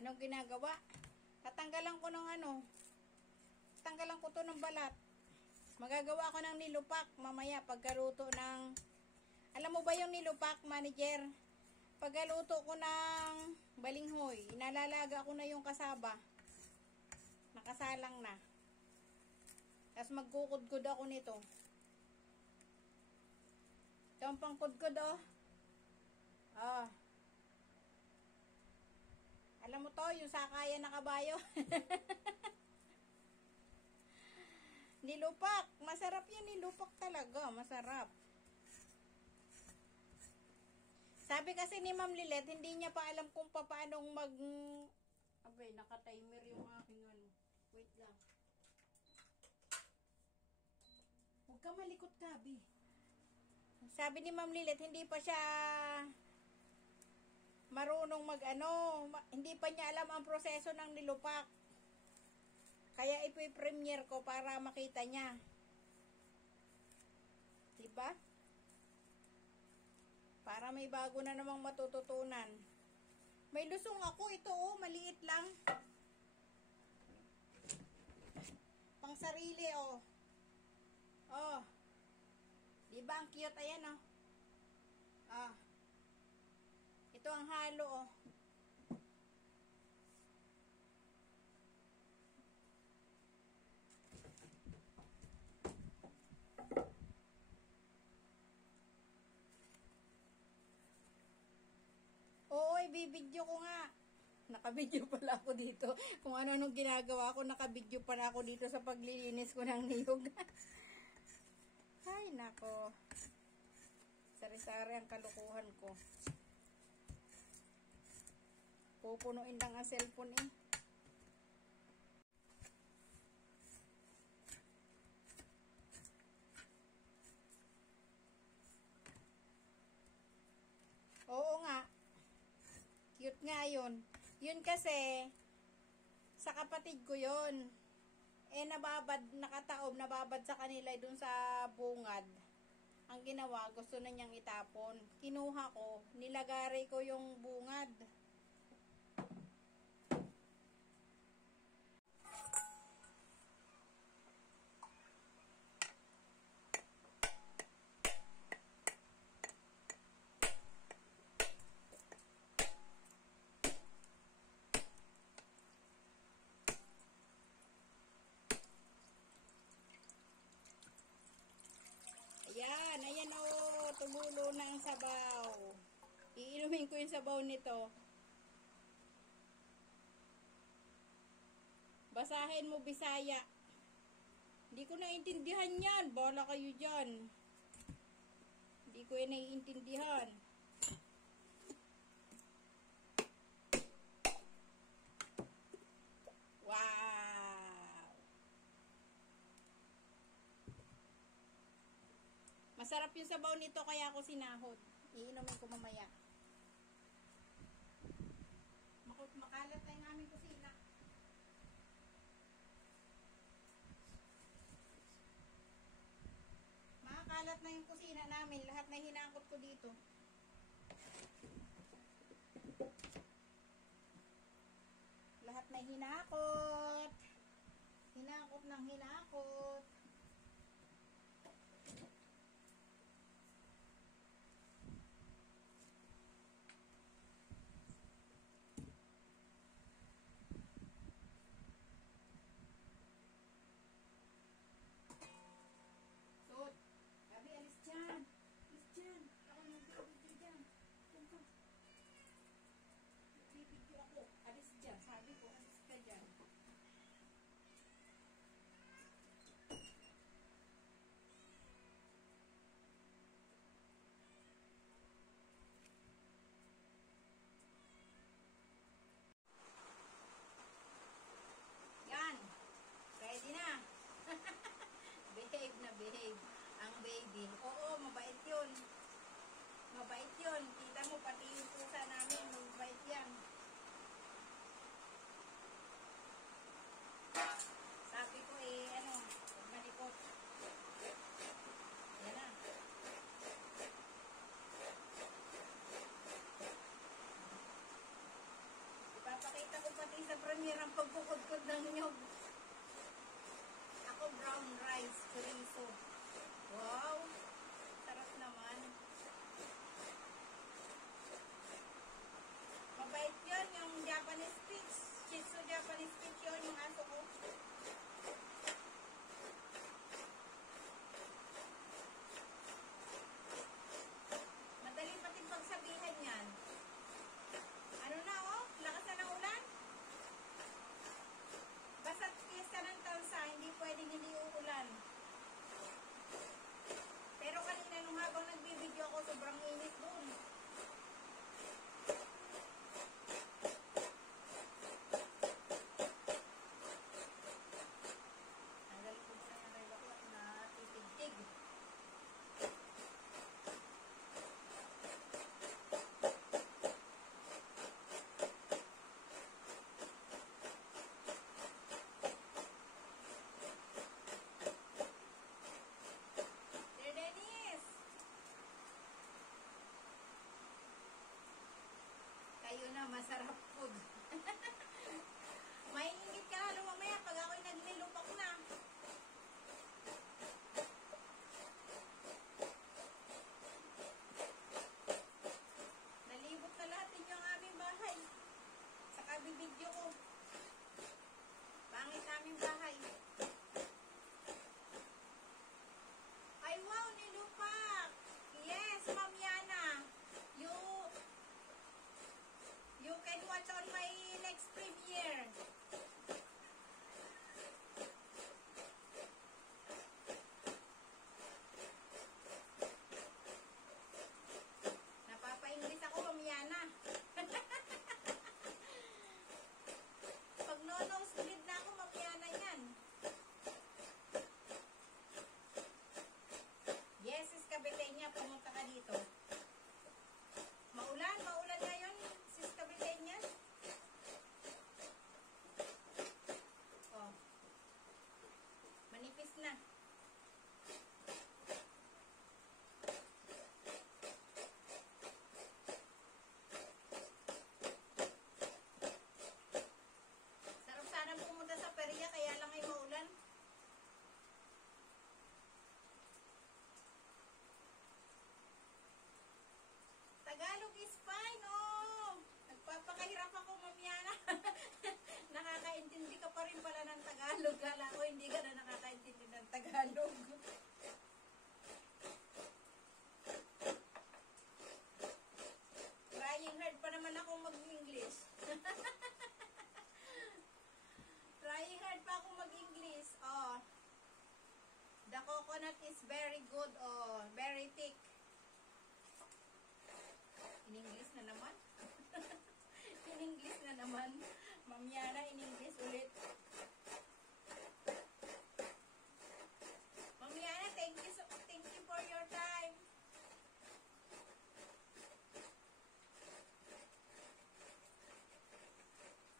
Anong ginagawa? Tatanggalan ko ng tatanggalan ko to ng balat. Magagawa ko ng nilupak mamaya pagkaluto ng, alam mo ba yung nilupak, manager? Pagkaluto ko ng balinghoy, inalalaga ko na yung kasaba. Nakasalang na. Tapos magkukudkod ako nito. Ito ang pangkudkod, oh. Oh. Alam mo to, yung sakayan na kabayo. Nilupak. Masarap yan, nilupak talaga. Masarap. Sabi kasi ni Ma'am Lilet, hindi niya pa alam kung paano abay, naka-timer yung aking Wait lang. Huwag ka malikot, Gabi. Sabi ni Ma'am Lilet, hindi pa siya marunong hindi pa niya alam ang proseso ng nilupak. Kaya ipi-premiere ko para makita niya. Diba? Para may bago na namang matututunan. May lusong ako. Ito, oh, maliit lang. Pang sarili, oh. Oh. Diba ang cute? Ayan, oh. Ah. Ito ang halo, oh. Oo, ibibidyo ko nga. Nakabidyo pala ako dito. Kung ano-anong ginagawa ko, nakabidyo pala ako dito sa paglilinis ko ng niyog. Ay, nako. Sari-sari ang kalukuhan ko. Pupunuin lang ang cellphone, eh. Oo nga. Cute nga yun. Yun kasi, sa kapatid ko yun. Nababad sa kanila dun sa bungad. Ang ginawa, gusto na niyang itapon. Kinuha ko, nilagari ko yung bungad. Ayan o, tumulo na ang sabaw. Iinumin ko yung sabaw nito. Basahin mo, Bisaya. Hindi ko naiintindihan yan. Bala kayo dyan. Hindi ko yan naiintindihan. Wow! Masarap yung sabaw nito kaya ako sinahod. Iinumin ko mamaya. Makalat na yung aming kusina. Makakalat na yung kusina namin. Lahat na hinakot ko dito. Lahat na hinakot. Hinakot ng hinakot. Gabi, alis dyan. Alis dyan. Ako nag-video dyan. Dyan ka. Nag-video ako. Alis dyan. Sabi ko, alis ka dyan. masarap food. Maiingit ka lalo mamaya pag ako'y naglilupak na. Nalibot na lahat din yung aming bahay. Saka bibidyo ko. Pangit aming bahay. Ay wow, nilupak! Yes, Ma'am Yana. You can watch on my next premiere. Napapa-English ako, Ma'am Yana. Pag no-nosebleed na ako, Ma'am Yana yan. Yes, Iskabitenya, pumunta ka dito. Maulan ngayon, sis Kabitenya. Oh. Manipis na. Sarap sana pumunta sa Peria, kaya lang ay maulan. Tagalog is fine, oh. Nagpapakahirap ako, Ma'am Yana. Nakakaintindi ka pa rin pala ng Tagalog. Kala ko hindi ka na nakakaintindi ng Tagalog. Trying hard pa naman ako mag-English. Trying hard pa ako mag-English. Oh. The coconut is very good, oh. Very thick. In English na naman. In English na naman. Ma'am Yana, in English ulit. Ma'am Yana, thank you for your time.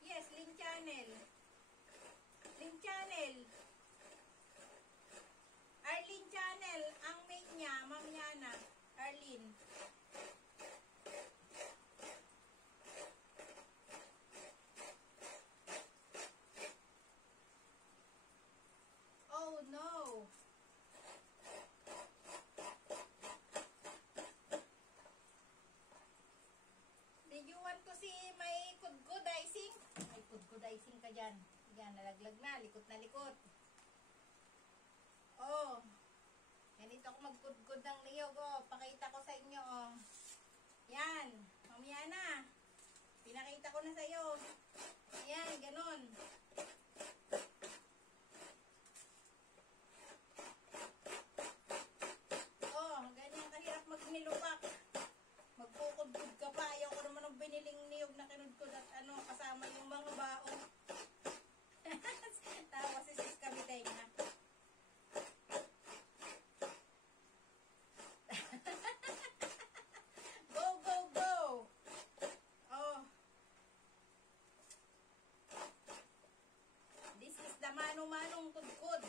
Yes, Link Channel. Link Channel. Arlene Channel. Ang main niya, Ma'am Yana. Arlene. Oh no. Did you want to see my kudkudicing? Ay, kudkudicing ka dyan. Yan, nalaglag na. Likot na likot. Oh. Ganito ako magkudkud ng niyog. Oh. Pakita ko sa inyo. Oh. Yan. Mamaya na. Pinakita ko na sa iyo. Yan, ganun. Nilupak. Magkukudkud ka pa. Ayaw ko naman ng biniling niyog na kinudkud at ano, kasama yung mga baong. Tawa si sis Kabitenya. Go, go, go! Oh. This is the mano-manong kudkud.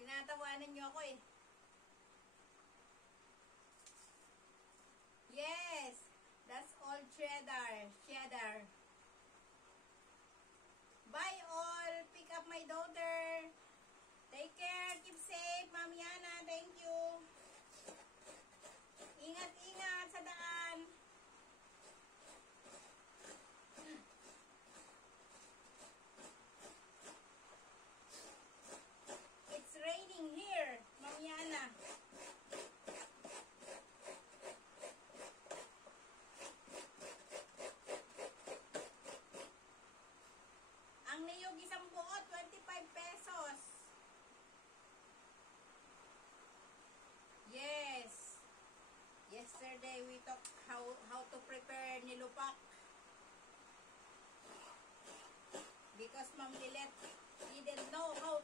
Tinatawanan niyo ako eh. Yes, that's all cheddar. Cheddar. Bye all. Pick up my daughter. Take care. Keep safe. Ma'am Yana, thank you. Ingat-ingat sa daan. It's raining here, Ma'am Yana. Yesterday we talked how to prepare nilupak. Because Ma'am Lilet didn't know how